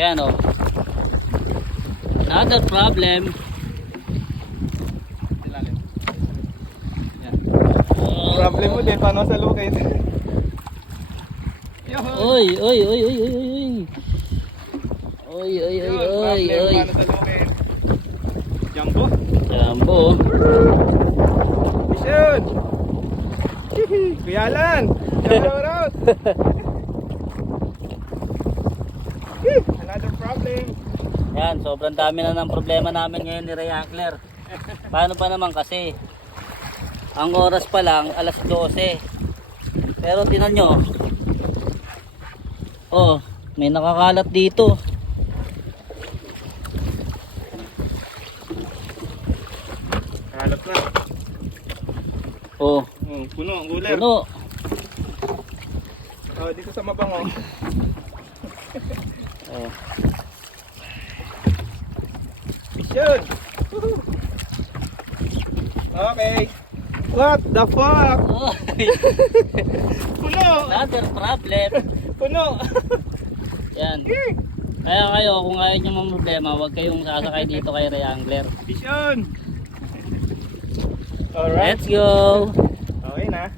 Ayan o. Another problem. Problem mo din, paano sa lukid? Oy, oy, oy, oy, oy, oy. Oy, oy, oy, oy, oy. Paano sa lukid? Jumbo? Jumbo. Mission! Kuya Alan! Shout out! Another problem. Yan, sobrang dami na ng problema namin ngayon ni Ray Angler. Paano pa naman kasi? Ang oras pa lang, alas 12. Pero tinan nyo. Oh, may nakakalat dito. Halap na. Oh, Puno, ang guler. puno. Dito sa mabango. Oh. Mission! Okay. What the fuck? Oh, Puno! another problem. Puno! Yan. Kaya kayo, kung ayaw nyo mga problema, huwag kayong sasakay dito kay Ray Angler. Mission! Alright. Let's go! Okay na.